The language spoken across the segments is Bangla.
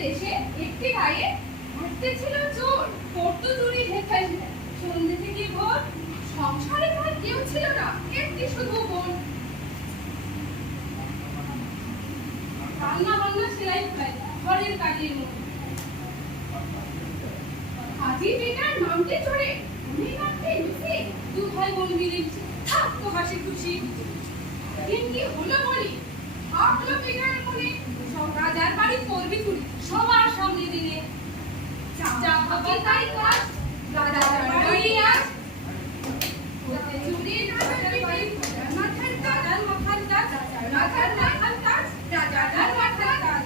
দেশে একটি গায়ে ঘুরতে ছিল চোর, করতো চুরি ঢেকাই। সন্ধ্যে থেকে ভোর সংসারে তার কেউ ছিল না, একটি শুধু বোন। রান্না বান্না সেলাই ফেলাই ঘরের কাজের মন। হাজি বেটার নামতে চড়ে উনি নামতে লুচি, দু ভাই বোন মিলে থাকতো হাসি খুশি। দিন কি হলো বলি, ভাবলো বেটার মনে সব রাজার বাড়ি করবি চুরি, সবার সামনে দিনে যা ভাবি তাই কাজ, রাজার বাড়ি আজ চুরি রাজার বাড়ি মাথার কাজ, মাথার কাজ, রাজার মাথার কাজ, রাজার মাথার কাজ।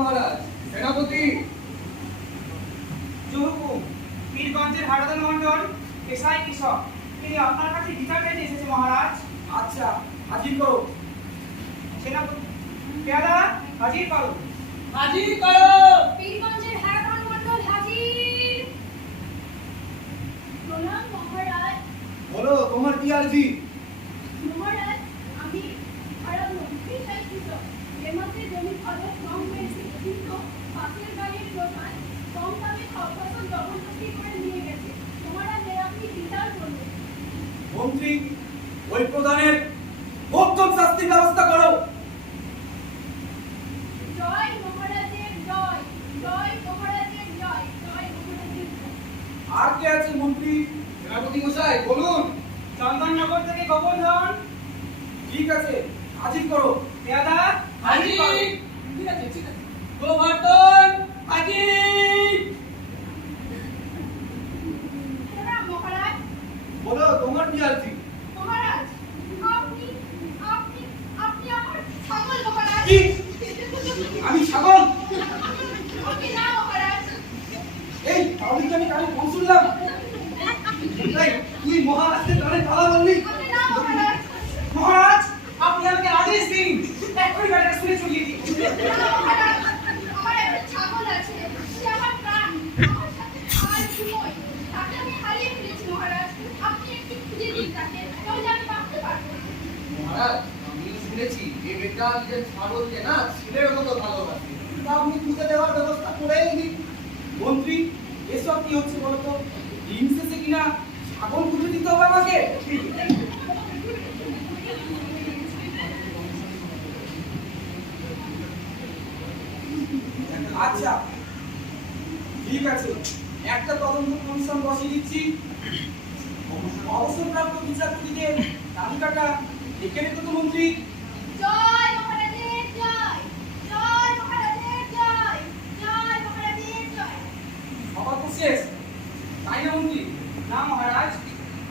মহারাজ, সেনাপতি। পীরগঞ্জের হারাধন মন্ডল পেশায় কৃষক, তিনি আপনার কাছে বিচার চাইতে এসেছে মহারাজ। আচ্ছা, হাজির করো। সেনাপতি পেয়াদা হাজির করো। হাজির করো। পীরগঞ্জের হারাধন মন্ডল হাজির। প্রণাম মহারাজ। বলো, তোমার কি আরজি? মহারাজ, আমি হারাধন পেশায় কৃষক, এমাত্র জমি খরচ কম হয়েছে, কিন্তু পাশের বাড়ির প্রধান কম দামে ফসল জবরদস্তি করে নিয়ে গেছে। মহারাজ, আপনি বিচার করবেন। মন্ত্রী, ওই প্রধানের মধ্যম শাস্তির ব্যবস্থা করো। জয় মহারাজের জয়, জয় মহারাজের জয়, জয় মহারাজের জয়। আর কে আছে মন্ত্রী? সেনাপতি মশাই বলুন। চন্দননগর থেকে গোবর্ধন। ঠিক আছে, হাজির করো। পেয়াদা হাজির করো। ঠিক আছে, ঠিক আছে। গোবর্ধন হাজির। প্রণাম মহারাজ। বলো, তোমার কি আরজি? মহারাজ, আপনি আপনি আপনি আমার ছাগল মহারাজ। কি? আমি ছাগল? আপনি না মহারাজ। এই তাহলে কি আমি কানে ফোন শুনলাম? এই, তুই মহারাজের কানে তালা বললি? আপনি না মহারাজ। মহারাজ, আপনি আমাকে আদেশ দিন, এক্ষুনি বেটাকে শুনে চলিয়ে দিন। না মহারাজ, আমার একটা ছাগল আছে, সে আমার প্রাণ, আমার সাথে খায় ঘুমোয়, তাকে আমি হারিয়ে ফেলেছি মহারাজ। আপনি একটু খুঁজে দিন তাকে, নইলে আমি বাঁচতে পারবো না। মহারাজ, আমি শুনেছি এই বেটা নিজের ছাগলকে না ছেলের মতো ভালোবাসে। তা আপনি খুঁজে দেওয়ার ব্যবস্থা করেই দিন। মন্ত্রী, এসব কি হচ্ছে বলতো? দিন শেষে কিনা ছাগল খুঁজে দিতে হবে আমাকে? আচ্ছা, ঠিক আছে, একটা তদন্ত কমিশন বসিয়ে দিচ্ছি। অবসরপ্রাপ্ত বিচারপতিদের তালিকাটা লিখে রেখো তো মন্ত্রী। জয় মহারাজের জয়, জয় মহারাজের জয়, জয় মহারাজের জয়। সবার তো শেষ, তাই না মন্ত্রী? না মহারাজ,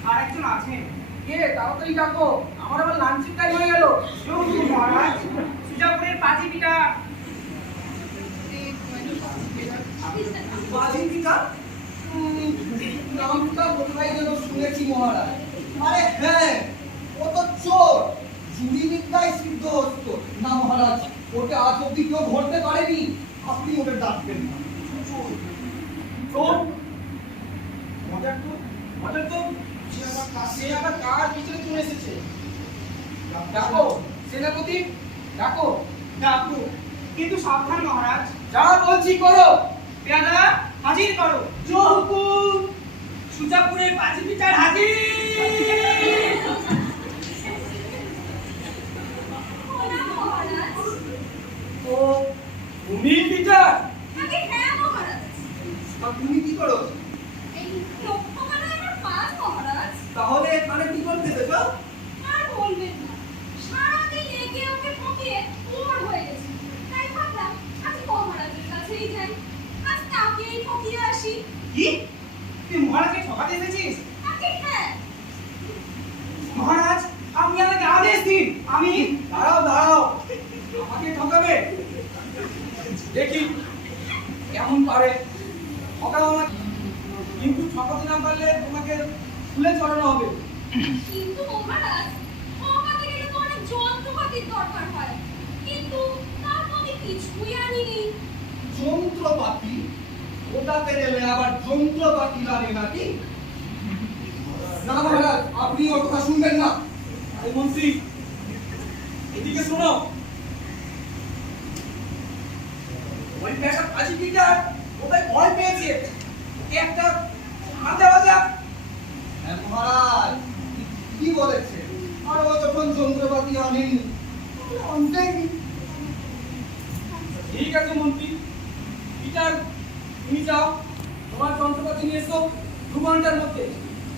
আর একজন আছেন। কে? তাড়াতাড়ি ডাকো, আমার আবার লাঞ্চের টাইম হয়ে গেল। মহারাজ, সুজাপুরের পাজি পিতা। বাজি পিতা? নামটা কোথায় যেন শুনেছি মহারাজ। আরে হ্যাঁ, ও তো চোর, চুরি বিদ্যায় সিদ্ধহস্ত। না মহারাজ, ওকে আজ অব্দি কেউ ধরতে পারেনি, আপনি ওকে ডাকবেন না। চোর? মজার তো, মজার তো। সে আবার কার পিছনে চলে এসেছে? ডাকো সেনাপতি, ডাকো। ডাকু, কিন্তু সাবধান মহারাজ। যা বলছি করো। পেয়াদা হাজির করো। জো হুকুম। সুজাপুরের পাজি পিতার হাজির। প্রণাম মহারাজ। ও তুমি পিটার? আগে হ্যাঁ মহারাজ। তুমি কি করো? এই লক্ষ্যমালায় আমার কাজ মহারাজ। তাহলে এখানে কি করতে এসেছো? আর বলবেন না, সারাদিন একে ওকে ঠকিয়ে বোর হয়ে গেছি, তাই ভাবলাম আজ মহারাজের কাছেই যাই। ঠকিয়ে আসি। কি তুই মহারাজকে ঠকাতে এসেছিস? আগে হ্যাঁ, মহারাজ আপনি আমাকে আদেশ দিন, আমি দাঁড়াও দাঁড়াও, আমাকে ঠকাবে? দেখি কেমন পারে। ঠকাও আমাকে, কিন্তু ঠকাতে না পারলে তোমাকে খুলে চড়ানো হবে। কিন্তু মহারাজ ঠকাতে গেলে তো অনেক যন্ত্রপাতির দরকার হয়, কিন্তু তার তো আমি কিছুই আনিনি। যন্ত্রপাতি? ওটাতে গেলে আবার যন্ত্রপাতি লাগে নাকি? না মহারাজ, আপনি ওর কথা শুনবেন না। এই মন্ত্রী, এদিকে শোনো। ওই একটা কাজী পিটার ওটাই ভয় পেয়েছে, ওকে একটা মার দেওয়া যাক। হ্যাঁ মহারাজ, কি বলেছে? আর ও যখন যন্ত্রপাতি আনেনি, আনতেই। ঠিক আছে মন্ত্রী, পিটার তুমি যাও, তোমার যন্ত্রপাতি নিয়ে এসো। 2 ঘন্টার মধ্যে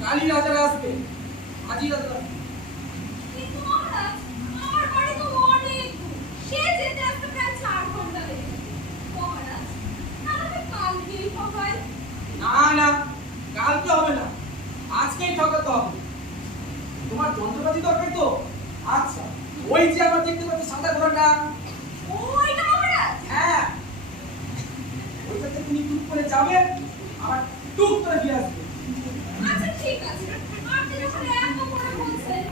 কালী রাজারা আসবে, আজি রাজারা। কিন্তু মহারাজ আমার বাড়ি তো অনেক দূর, সে যেতে আসতে প্রায় 4 ঘন্টা লেগে যাবে। মহারাজ তাহলে কালকেই ঠকাই। না না, কালকে হবে না, আজকেই ঠকাতে হবে। তোমার যন্ত্রপাতি দরকার তো? আচ্ছা, ওই যে আমরা দেখতে পাচ্ছি সাদা ঘোড়াটা, ওইটা মহারাজ? হ্যাঁ, ওইটাতে তুমি টুক করে যাবে, আবার টুক করে ফিরে আসবে। আচ্ছা ঠিক আছে, আপনি যখন এত করে বলছেন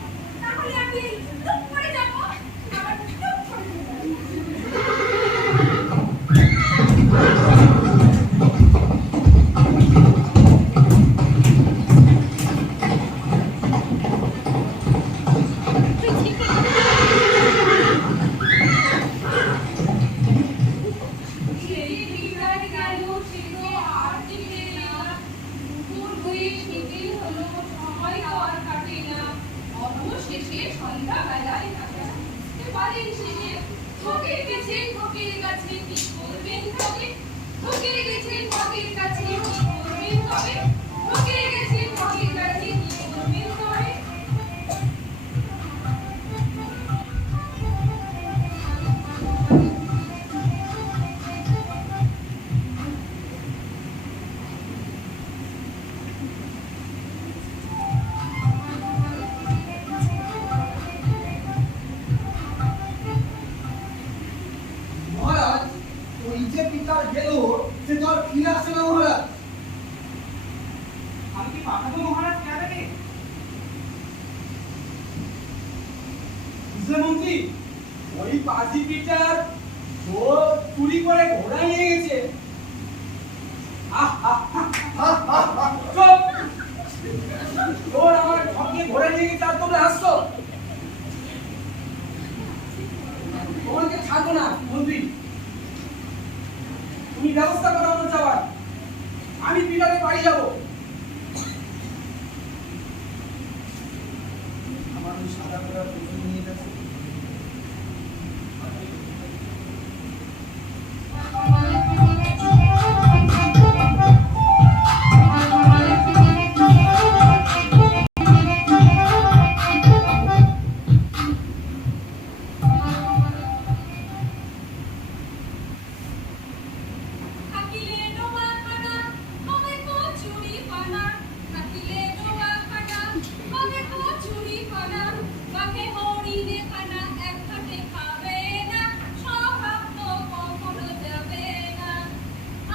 তাহলে আমি টুক করে যাব, আবার টুক করে যাব। সেই বিরাট গেল ছিল আর দিকে না, দুপুর হয়ে বিকেল হলো, সময় আর কাটে না। অবশেষে সন্ধ্যাবেলায় রাজা বুঝতে পারেন শেষে ঠকে গেছেন ঠকের কাছে, কি করবেন তবে? ঠকে গেছেন ঠকের কাছে, কি করবেন তবে? ঠকে গেছেন ঠকের কাছে, কি করবেন তবে? মহারাজ, ওই যে পিতার গেল, সে তো আর ফিরে আসে না মহারাজ। আমি কি পাঠাবো মহারাজ পেয়াদাকে? বুঝলে মন্ত্রী, ওই পাজি পিটার ও চুরি করে ঘোড়া নিয়ে গেছে। চুপ! তোর আমার ঠকিয়ে ঘোড়া নিয়ে গেছে আর তোমরা হাসছো? তোমাকে ছাড়বো না মন্ত্রী, তুমি ব্যবস্থা করো আমার যাওয়ার। আমি পিটারের বাড়ি যাবো। আমার ওই সাদা ঘোড়ার পেছনে নিয়ে গেছে। থাকিলে ডোবাখানা হবে কচুরি পানা, থাকিলে ডোবাখানা হবে কচুরি পানা, বাঘে হরিণে খানা এক হাতে খাবে না, স্বভাব তো কখনো যাবে না,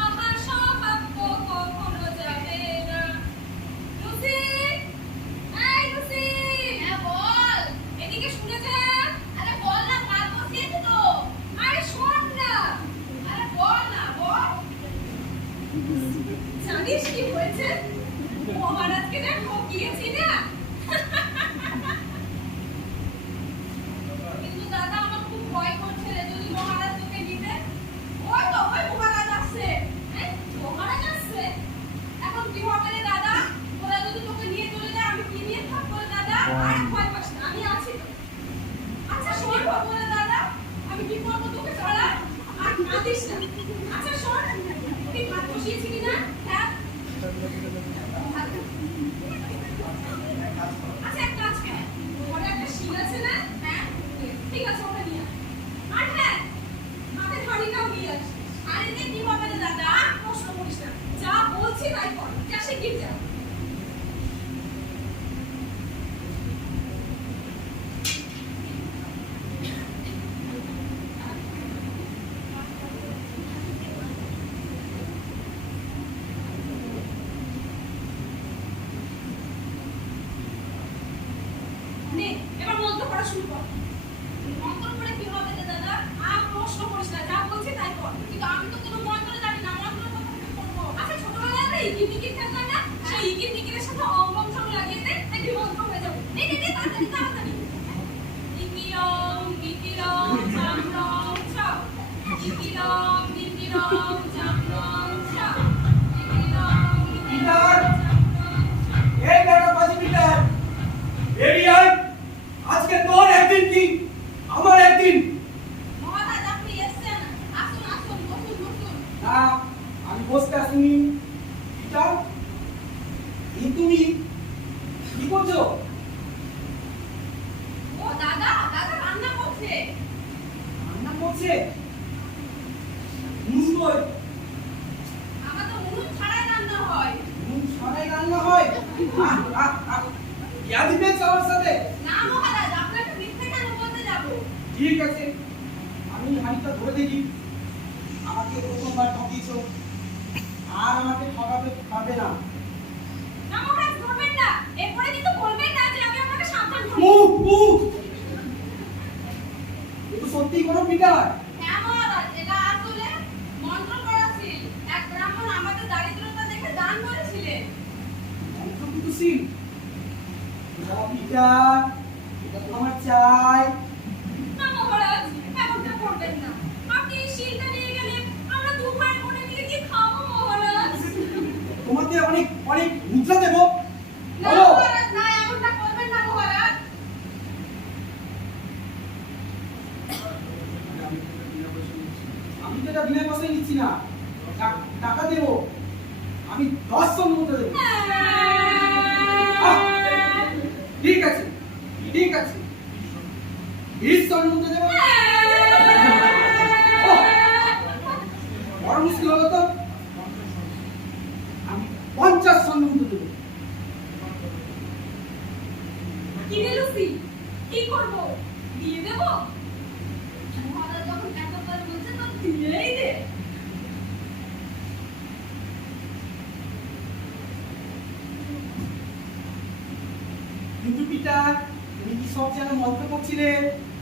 আমার স্বভাব তো কখনো যাবে না। লুসি, এই লুসি, হ্যাঁ বল, এদিকে শুনে যা। আরে বল না, কাজ বসিয়েছি তো। আরে শোন না, আরে বল না, বল। জানিস কি হয়েছে? মহারাজকে না ঠকিয়েছি না। কিন্তু দাদা আমার খুব ভয় করছে রে, যদি মহারাজ তোকে নিতে। ওই তো ওই মহারাজ আসছে। এই, মহারাজ আসছে? এখন কি হবে রে দাদা? ওরা যদি তোকে নিয়ে চলে যায়, আমি কি নিয়ে থাকবো রে দাদা? আর ভয় পাস না, আমি আছি তো। আচ্ছা শোন বলে দাদা, আমি কি করবো তোকে ছাড়া? আর কাঁদিস না। আচ্ছা শোন, তুই ভাত বসিয়েছিলি না? হ্যাঁ। আচ্ছা এক কাজ কর, ওটা একটা শিল আছে না? হ্যাঁ ঠিক আছে, ওটা নিয়ে আয়। আর হ্যাঁ, হাতে হাঁড়িটাও নিয়ে আসিস। আর এতে কি হবে রে দাদা? আর প্রশ্ন করিস না। নে এবার মন্ত্র পড়া শুরু কর। মন্ত্র পড়ে কি হবে রে দাদা? আর প্রশ্ন করিস না, যা বলছি তাই কর। কিন্তু আমি তো কোনো মন্ত্র জানি না, মন্ত্র কথা কি করবো? আচ্ছা ছোটবেলায় আমরা ইকির মিকির খেলতাম না, সেই ইকির মিকিরের সাথে অং বং সব লাগিয়ে দে, দেখবি মন্ত্র হয়ে যাবে। নে নে নে তাড়াতাড়ি তাড়াতাড়ি। ইকিরং মিকিরং জামরং ছ, ইকিরং মিকিরং জামরং ছ, ইকিরং মিকিরং জামরং। এই বেটা বাজি পিটার, বেরিয়ে আয়। আজকে তোর একদিন কি আমার একদিন। মহারাজ আপনি এসেছেন, আসুন আসুন, বসুন বসুন। না, আমি বসতে আসিনি। পিটার, এই তুমি কি করছো? ও দাদা, দাদা রান্না করছে। রান্না করছে? মুসবই আমার তো উনুন ছাড়াই রান্না হয়। নুন ছড়াই রান্না হয়। ইয়াদি পেয়েছ আমার সাথে? না মহারাজ, আপনাকে মিথ্যে কেন বলতে যাব? ঠিক আছে, আমি হাঁড়িটা ধরে দেখি। আমাকে প্রথমবার ঠকিয়েছো, আর আমাকে ঠকাতে পারবে না। না মহারাজ, ধরবেন না। এরপরে কিন্তু বলবেন না যে আমি আপনাকে সাবধান করি। মুখ মুখ, এ তো সত্যি কোনো পিটার। হ্যাঁ মহারাজ, এটা আসলে মন্ত্র করা ছিল। এক ব্রাহ্মণ আমাদের দারিদ্রতা দেখে দান করেছিলেন। অন্ত কিন্তু সিল পিটার, এটা তো আমার চাই। না মহারাজ, এমনটা করবেন না। আপনি এই শিলটা নিয়ে গেলে আমরা দু ভাই বোনে মিলে কি খাবো মহারাজ? তোমাকে অনেক অনেক মুদ্রা দেবো। না বলো। মহারাজ, না এমনটা করবেন না মহারাজ। আমি তো এটা বিনা পয়সায় নিচ্ছি না, টাকা দেবো। আমি 10 জন মুদ্রা দেবো। ঠিক আছে ঠিক আছে, 20 জন মুদ্রা দেবো। বড় মুশকিল হলো তো, আমি 50 জন মুদ্রা দেবো। কি রে লুসি, কি করবো? দিয়ে দেবো? মহারাজ যখন এতবার বলছে তো দিয়েই দে। কিন্তু পিটার, তুমি কি সব যেন মন্ত্র করছিলে?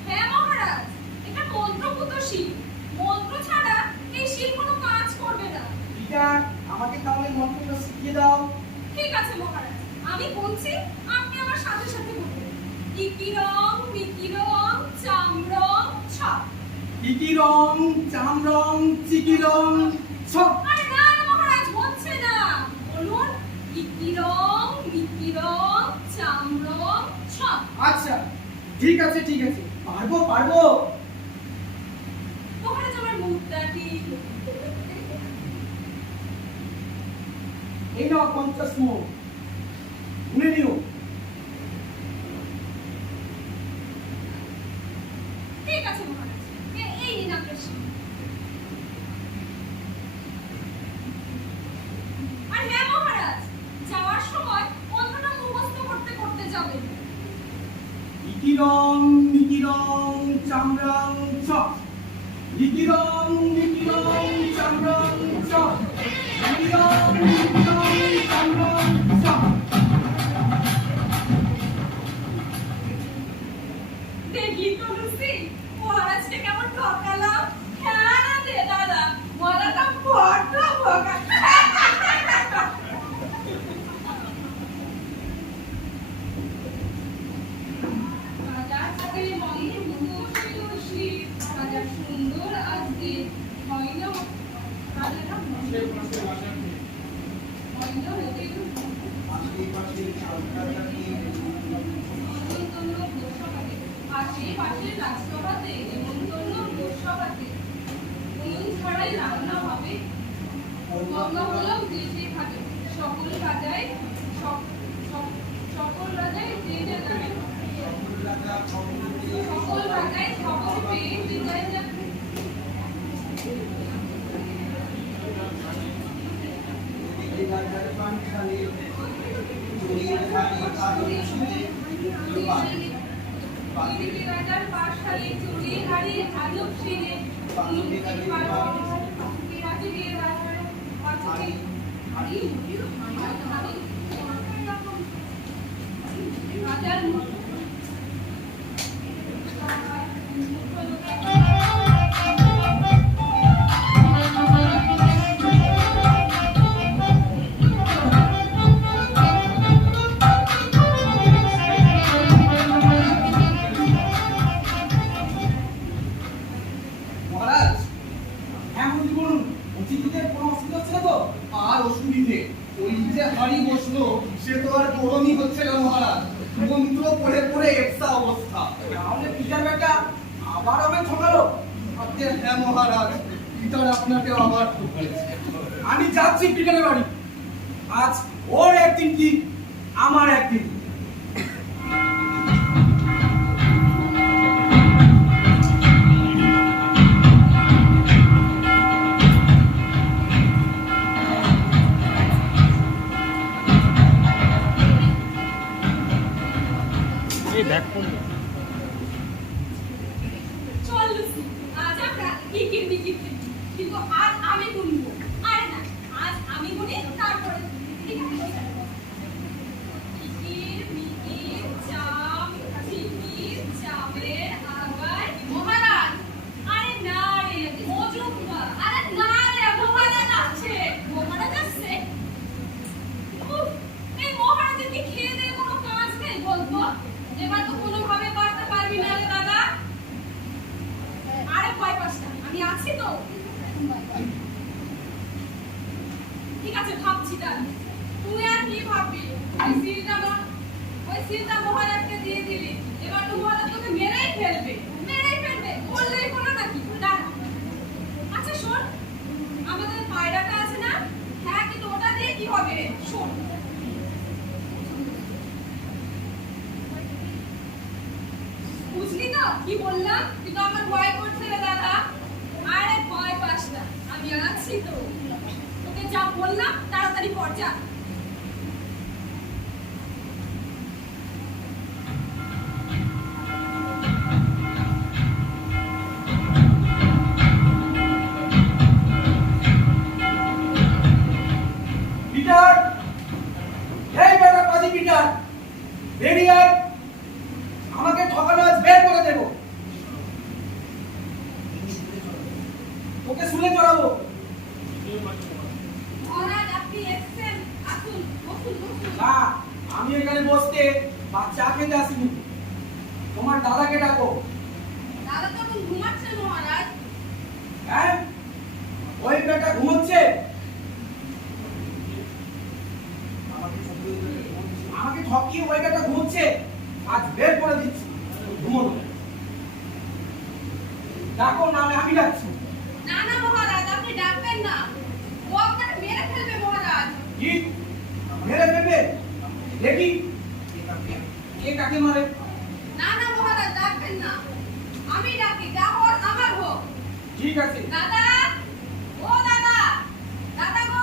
হ্যাঁ মহারাজ, এটা মন্ত্রপুত শিল। মন্ত্র ছাড়া এই শিল কোনো কাজ করবে না। পিটার, আমাকে তাহলে মন্ত্রটা শিখিয়ে দাও। ঠিক আছে মহারাজ, আমি বলছি, আপনি আমার সাথে সাথে বলবেন। ইকিরং মিকিরং চামরং ছ। কি রং, চাম রং, চিকি রং, সব। আরে না না মহারাজ, হচ্ছে না। বলুন ইকিরং মিকিরং চামরং ছ। আচ্ছা ঠিক আছে ঠিক আছে, পারবো পারবো। মহারাজ আমার মুদ্রাটি। এই নাও 50 মোহর, গুনে নিও। ঠিক আছে মহারাজ, এই নিন আপনার শিল। আর হ্যাঁ মহারাজ, যাওয়ার সময় মন্ত্রটা মুখস্থ করতে করতে যাবেন। কি রং, মিকি রং, চাম রং, সব। কি রং, মিকি রং, চাম রং, সব। কি রং, মিকি রং, চাম রং, সব। দেখলি তো লুসি, মহারাজকে কেমন ঠকালাম। হ্যাঁ না রে দাদা, মরাটা বড্ড বোকা। রাজার সাথে মন্ত্রপুত লুসি, রাজা সুন্দর আজকে হইল। রাজাটা হইল হতে নেমন্তন্ন গোসভাতে, আশেপাশে রাজসভাতে নেমন্তন্ন গোসভাতে। উনুন ছাড়াই রান্না হবে, গঙ্গা বলম দেশে খাবে। সকল রাজাই সকল রাজাই যে যে যাবে, সকল রাজাই খবর পেয়ে যে যায় যাবে। ওইদিকে রাজার পাঠশালে চুরি হাড়ি আজব ছিঁড়ে, রাজার আবার আমায় ঠকালো। আগে হ্যাঁ মহারাজ, পিটার আপনাকে আবার ঠকেছে। আমি যাচ্ছি পিটারের বাড়ি। আজ ওর একদিন কি আমার একদিন। চল লুসি, আজ আমরা ইকির বিকির খেলি। কিন্তু আজ আমি গুনবো। আরে না, আজ আমি গুনি তারপরে তুমি। ঠিক আছে? ইকির বিকির চাম চিকির চামের আগার মহারাজ। আরে না রে মজুমদা, আরে না রে মহারাজ আসছে। মহারাজ আসছে? উফ, এই মহারাজের কি খেয়ে দেয়ে কোনো কাজ নেই বলতো? এবার তো কোনোভাবে পারতে পারবি না রে দাদা। আরে ভয় পাস না, আমি আছি তো। ঠিক আছে, ভাবছি তাহলে। তুই আর কি ভাববি? ওই সিলটা মহারাজকে দিয়ে দিলি। এবার তো মহারাজ তোকে মেরেই ফেলবে। মেরেই ফেলবে, বললেই হলো নাকি? দাঁড়া। আচ্ছা শোন, আমাদের পায়রাটা আছে না? হ্যাঁ, কিন্তু ওটা দিয়ে কি হবে? শোন, বুঝলি তো কি বললাম? কিন্তু আমার ভয় করছে রে দাদা। আরে ভয় পাস না, আমি আছি তো। তোকে যা বললাম তাড়াতাড়ি কর, যা। পিটার, এই বেটা পাজি পিটার, বেরিয়ে আয়। আমাকে ঠকানো আজ বের করে দেবো। তোকে শুলে চড়াবো। মহারাজ আপনি এসেছেন, আসুন, বসুন বসুন। না, আমি এখানে বসতে বা চা খেতে আসিনি। তোমার দাদাকে ডাকো। দাদা তো এখন ঘুমাচ্ছেন মহারাজ। হ্যাঁ, ওই বেটা ঘুমোচ্ছে। আমাকে ঠকিয়ে ওই বেটা ঘুমোচ্ছে। আজ বের করে দিচ্ছি ঘুমোনো। ডাকো, নাহলে আমি ডাকছি। না না মহারাজ, আপনি ডাকবেন না। ও আপনাকে মেরে ফেলবে মহারাজ। কি মেরে ফেলবে? দেখি কে কাকে মারে। না না মহারাজ, ডাকবেন না। আমি ডাকি, যা হওয়ার আমার হোক। ঠিক আছে। দাদা, ও দাদা, দাদা গো।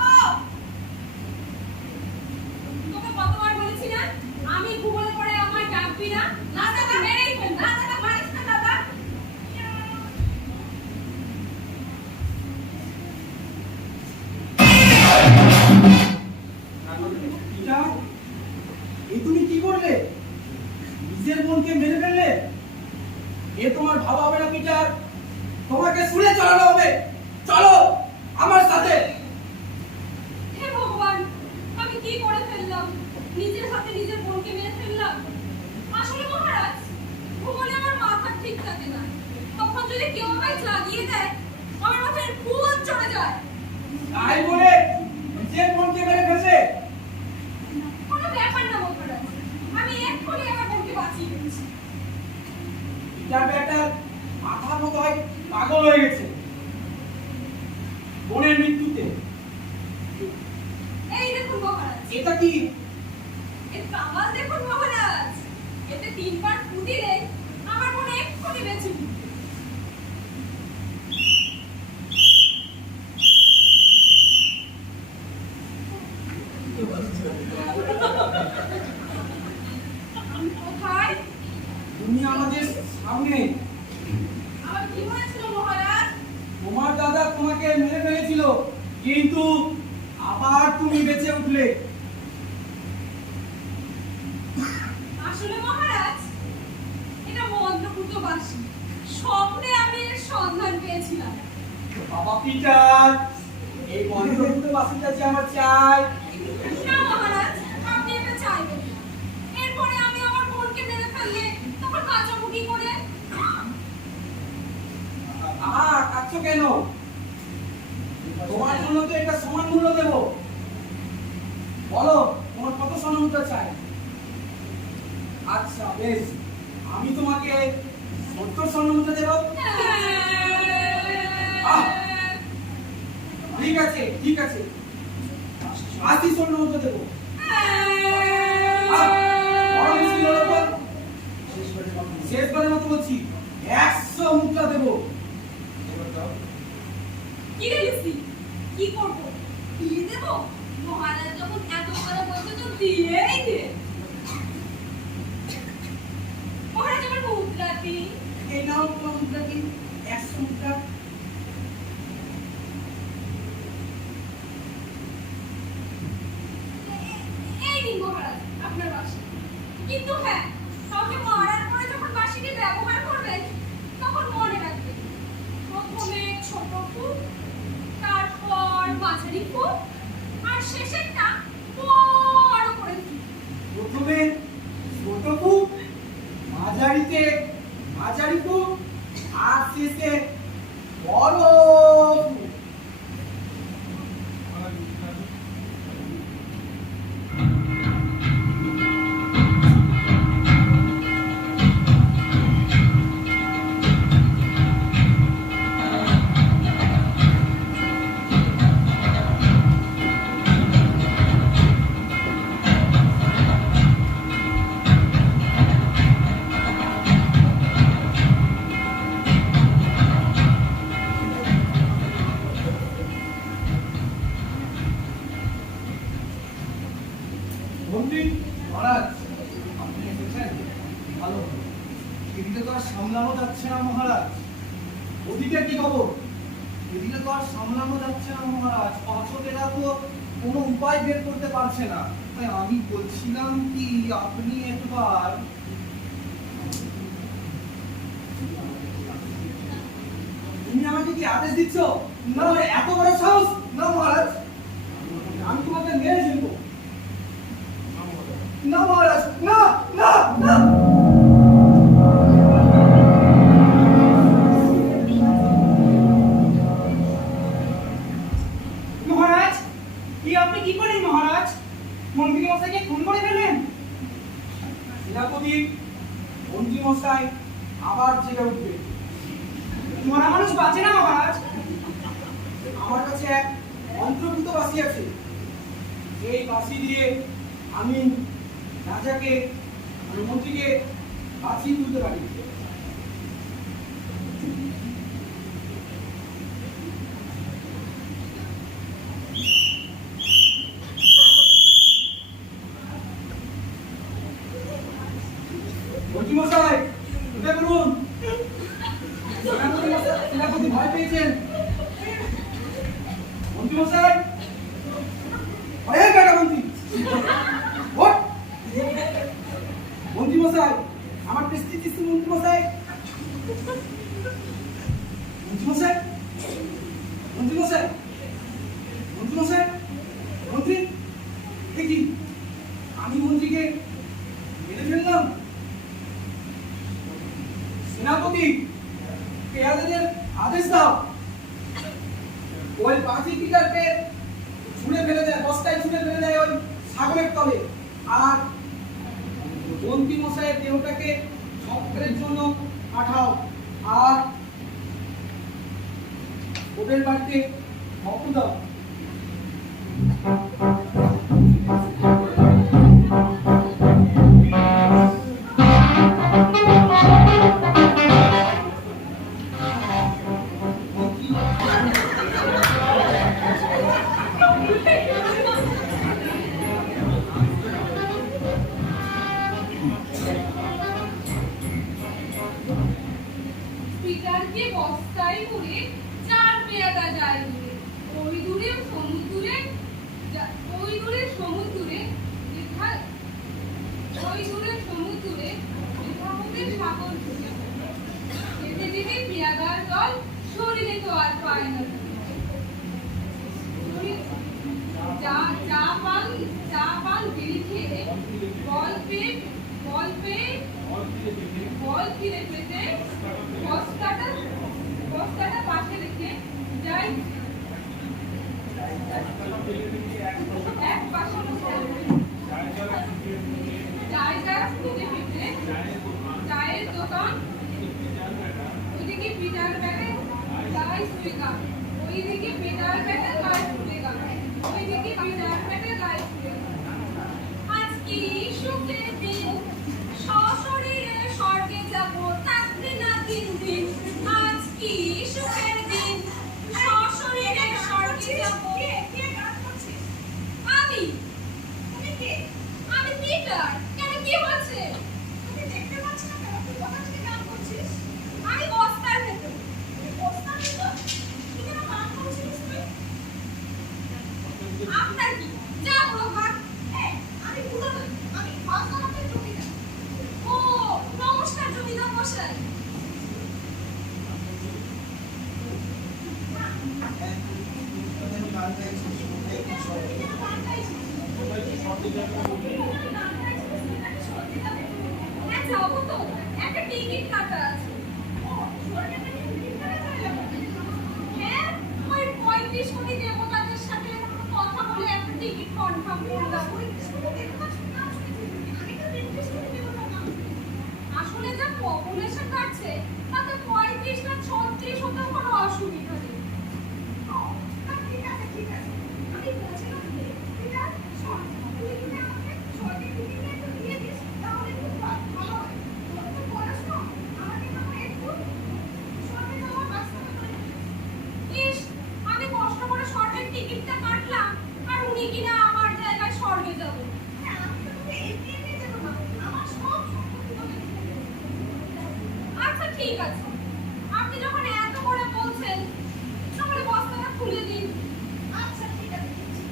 তোকে কতবার বলেছি না, আমি ঘুমোলে পরে আমায় ডাকবি না। না দাদা, মেরেই ফেল। না দাদা, মারিস না দাদা। পিতা, এই তুমি কি করলে? নিজের বোনকে মেরে ফেললে? এ তোমার ভাবা হবে না পিটার। তোমাকে শুলে চড়ানো হবে। চলো আমার সাথে। হে ভগবান, আমি কি করে ফেললাম? নিজের হাতে নিজের বোনকে মেরে ফেললাম। আসলে মহারাজ, ঘুমোলে আমার মাথা ঠিক থাকে না। তখন যদি কেউ আমায় জাগিয়ে দেয়, আমার মাথায় ফুল চড়ে যায়। তাই বলে নিজের বোনকে মেরে ফেলছে? কোনো ব্যাপার না মহারাজ, আমি এক্ষুনি আমার বোনকে বাঁচিয়ে ফেলছি। পিটার বেটার মাথা মতো হয় পাগল হয়ে গেছে বোনের মৃত্যুতে। এই দেখুন মহারাজ, এটা কি? এর কামাল দেখুন মহারাজ। এতে 3 বার ফু দিলে আমার বোন এক্ষুনি বেঁচে উঠবে। কোথায়? তুমি আমাদের সামনে। আমার কি হয়েছিল মহারাজ? তোমার দাদা তোমাকে মেরে ফেলেছিল, কিন্তু আবার তুমি বেঁচে উঠলে। আসলে মহারাজ, এটা মন্ত্রপুত বাসী। স্বপ্নে আমি এর সন্ধান পেয়েছিলাম। বাবা পিটার, এই মন্ত্রপুত বাসিটা যে আমার চাই। না মহারাজ, আপনি এটা চাইবেন না। এরপরে আমি আমার বোনকে মেরে ফেললে তখন বাঁচাবো কি করে? কাচ্ছ কেন? তোমার জন্য তো এটা সমান মূল্য দেব। বলো তোমার কত স্বর্ণমুদ্রা চাই? আচ্ছা বেশ, আমি তোমাকে 70 স্বর্ণমুদ্রা দেব। আছে ঠিক আছে, আশি স্বর্ণ মুদ্রা দেবো। বড় মুশকিল হলো তো, শেষবারের মতো বলছি 100 মুদ্রা দেবো। কি রে লুসি, কি করবো? দিয়ে দেবো? মহারাজ যখন এত করে বলছে তো দিয়েই দে। মহারাজ আমার মুদ্রাটি। এই নাও তোমার মুদ্রাটি, 100 মুদ্রা। এই নিন মহারাজ আপনার বাঁশি। কিন্তু হ্যাঁ, কাউকে মারার পরে যখন বাঁশিটি ব্যবহার করবেন তখন মনে রাখবেন, প্রথমে ছোট ফুল, তারপর মাঝারি ফুল, আর শেষেরটা বড় করে ফুল। প্রথমে ছোট কূপ, মাঝারিতে মাঝারি কূপ, আর শেষে বড় কূপ। মন্ত্রী মহারাজ, আপনি এসেছেন ভালো। এদিকে তো আর সামলানো যাচ্ছে না মহারাজ। ওদিকে কি খবর? এদিকে তো আর সামলানো যাচ্ছে না মহারাজ। পাঁচকেরা তো কোনো উপায় বের করতে পারছে না। তাই আমি বলছিলাম কি, আপনি একবার তুমি আমাকে কি আদেশ দিচ্ছ? না, না, এত বড় সাহস! না মহারাজ, আমি তোমাকে মেরে ফেলবো। না মহারাজ, না না না। মহারাজ, আপনি কি করেন মহারাজ? মন্ত্রী মশাইকে খুন করে ফেললেন? সেনাপতি, মন্ত্রী মশাই আবার জেগে উঠবে। মরা মানুষ বাঁচে না মহারাজ। আমার কাছে এক মন্ত্রভূত বাঁশি আছে, এই বাঁশি দিয়ে আমি রাজাকে, মন্ত্রীকে বাঁচিয়ে তুলতে পারি। মন্ত্রী মশাই, উঠে পড়ুন। সেনাপতি ভয় পেয়েছেন। মন্ত্রী মশাই, আরে কাকা মন্ত্রী, ওঠ। মন্ত্রী মশাই, আমার পেস্টি দিচ্ছি মন্ত্রী মশাই। মন্ত্রী মশাই, মন্ত্রী মশাই, মন্ত্রী মশাই, মন্ত্রী, এ কি? আমি মন্ত্রীকে মেরে ফেললাম। সেনাপতি, পেয়াদাদের আদেশ দাও, ওই বাঁশি টিকারকে ছুঁড়ে ফেলে দেয়, বস্তায় ছুঁড়ে ফেলে দেয় ওই সাগরের তলে। আর মন্ত্রী মশাইয়ের দেহটাকে সংস্কারের জন্য পাঠাও। আর ওদের বাড়িতে খবর দাও। পিতারকে বস্তায় করে চার পেয়াদা যায় দূরে, ওই দূরে সমুদ্রে, ওই দূরে সমুদ্রে যেখানে, ওই দূরে সমুদ্রে যেখান হতে সাগর ঝুলে, যেতে যেতে পেয়াদার দল শরীরে তো আর পায় না। চা পান বিড়ি খেয়ে বল ফিরে পেতে বস্তাটা পাশে রেখে যাই এক পাশে জায়গা খুঁজে পেতে চায়ের দোকান, ওইদিকে পিঠার ব্যাগে যাই সুইগা, ওই এইদিকে পেটার পেটা গায়ে ফুলে গেল, ওইদিকে পেটার পেটা গায়ে ফুলে গেল। আজ কি সুখের দিন, সশরীরে স্বর্গে যাব, থাকবে না দিন দিন। আজ কি সুখের দিন, সশরীরে স্বর্গে যাব। কে গান করছিস? আমি। তুমি কে? আমি পিটার। কেন, কি হয়েছে? তুমি দেখতে পাচ্ছ না কেন? তুই কোথা থেকে গান করছিস? আমি বস্তার ভেতর। তুমি বস্তার ভেতর? তুই কেন গান করছিস তুই? আপনার কি? যা বলো ভাগ। আমি পুরোটা, আমি বাসনাতে জমিদার। ও, নমস্কার জমিদার মশাই। হ্যাঁ, যাবো তো। একটা টিকিট কাটা আছে। হ্যাঁ, ওই 35 কোটি দেবতাদের সাথে কথা বলে একটা টিকিট কনফার্ম করলাম। আসলে যা পপুলেশন বাড়ছে তাতে 35 না 36 হতেও কোনো অসুবিধা নেই। ঠিক আছে, ঠিক আছে। আমি বলছিলাম কি, এটা শোন, তুই যদি আমাকে 6টি টিকিট একটু দিয়ে দিস তাহলে খুব ভালো হয়। তোর তো পড়াশোনা, আমাকে তখন একটু স্বর্গে যাওয়ার ব্যবস্থা করে দিস। ইস, আমি কষ্ট করে স্বর্গের টিকিটটা কাটলাম আর উনি কিনা আমার জায়গায় স্বর্গে যাবে। হ্যাঁ, আমি তো তোকে এমনি এমনি দেবো না, আমার সব সম্পত্তি তোকে দিয়ে দেবো। আচ্ছা ঠিক আছে, আপনি যখন এত করে বলছেন তাহলে বস্তাটা খুলে দিন। আচ্ছা ঠিক আছে, দিচ্ছি।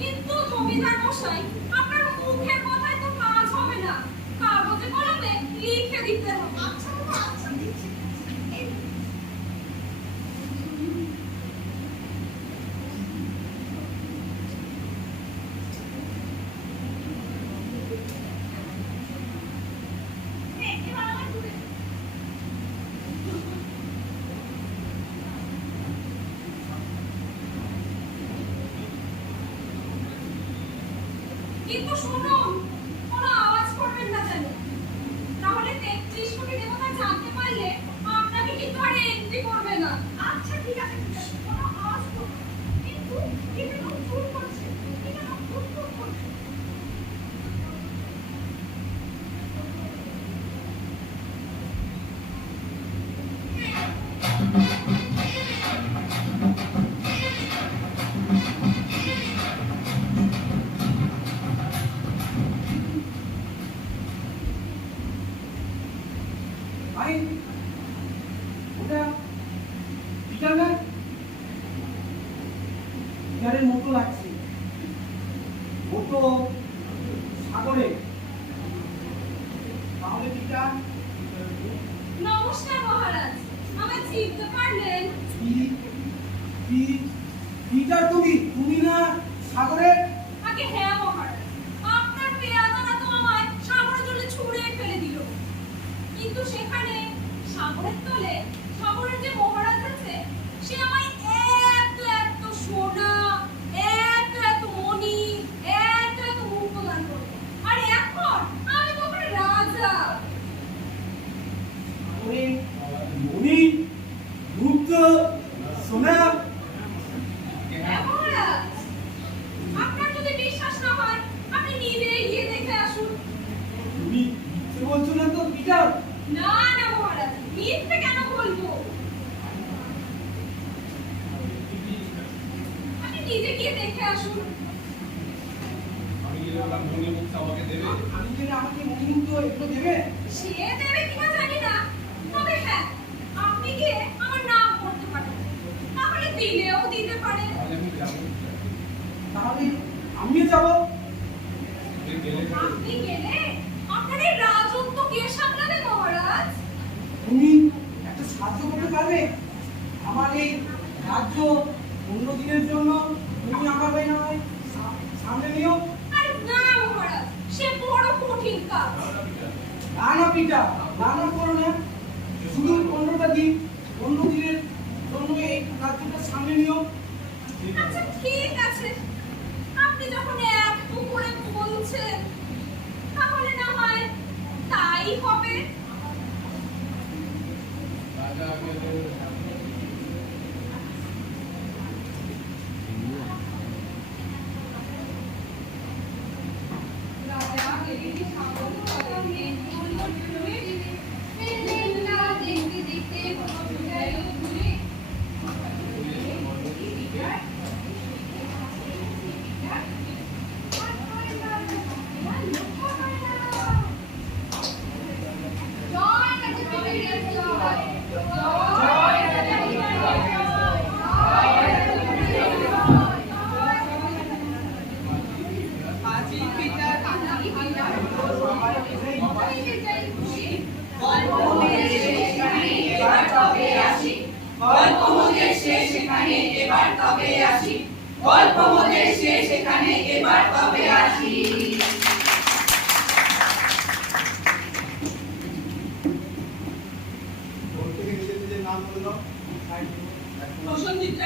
কিন্তু জমিদার মশাই, আপনার মুখের কথায় তো কাজ হবে না, কাগজে কলমে লিখে দিতে হবে। আচ্ছা বাবা, আচ্ছা দিচ্ছি। এই এবার আমার ঘুরে কিন্তু শুনুন, কোনো আওয়াজ করবেন না যেন, তাহলে 33 কোটি দেবতা জানতে পারলে আপনাকে কিন্তু আর এন্ট্রি করবে না। আচ্ছা ঠিক আছে, ঠিক আছে, কোনো আওয়াজ করবে না। কিন্তু এটা লোক চুপ করছে, এটা লোক চুপ করছে। ভাই, ওটা পিটার না? পিটারের মতো লাগছে। ও তো সাগরে। তাহলে পিটার নমস্কার মহারাজ, আমায় চিনতে পারলেন? পিটার, তুমি না সাগরে? আগে হ্যাঁ মহারাজ, আপনার পেয়াদারা তো আমায় সাগরের জলে ছুঁড়ে ফেলে দিল। কিন্তু সেখানে সাগরের তলে সাগরের যে মহারাজ আছে, সে আমায় এত এত সোনা, এত এত মণি, এত এত মুক্ত দান করলো। আর এখন আমি তো ওখানে রাজা। সাগরে মণি, মুক্ত, সোনা। হ্যাঁ মহারাজ, আপনার যদি বিশ্বাস না হয় আপনি নিজেই গিয়ে দেখে আসুন। তুমি মিথ্যে বলছো না তো পিটার? না না মহারাজ, মিথ্যে কেন বলবো? আপনি নিজে গিয়ে দেখে আসুন। আমি গেলে আমাকে মণি মুক্ত এগুলো দেবে? সে দেবে কিনা জানি না, তবে হ্যাঁ, আপনি গিয়ে আমার নাম করতে পারেন, তাহলে দিলেও দিতে পারে। তাহলে আমিও যাবো। আপনি গেলে আপনার এই রাজত্ব কে সামলাবে মহারাজ? তুমি একটা সাহায্য করতে পারবে? আমার এই রাজ্য 15 দিনের জন্য তুমি আমার ভাই না হয় সামনে নিও। আরে না মহারাজ, সে বড় কঠিন কাজ। না না পিটা, না না করো না। শুধু 15টা দিন, 15 দিনের জন্য এই রাজ্যটা সামনে নিও। আচ্ছা ঠিক আছে, আপনি যখন এত করে বলছেন তাই হবে। রাজা গেলেন সাগর তরঙ্গে, বলল ঢেউয়ে দিলে, ফিরলেন না দেখতে দেখতে কত গেল ঘুরে। জয় রাজা বিক্রমের জয়, জয় রাজা বিক্রমের জয়, জয় রাজা বিক্রমের জয়। আজি পিতা কানাই পিতার সবাই বেজায় খুশি, গল্প মোদের শেষ এখানে, এবার তবে আসি। গল্প মোদের শেষ এখানে, এবার তবে আসি। গল্প মোদের শেষ এখানে, এবার তবে আসি। নিজের নাম বলে দাও। প্রসঞ্জিত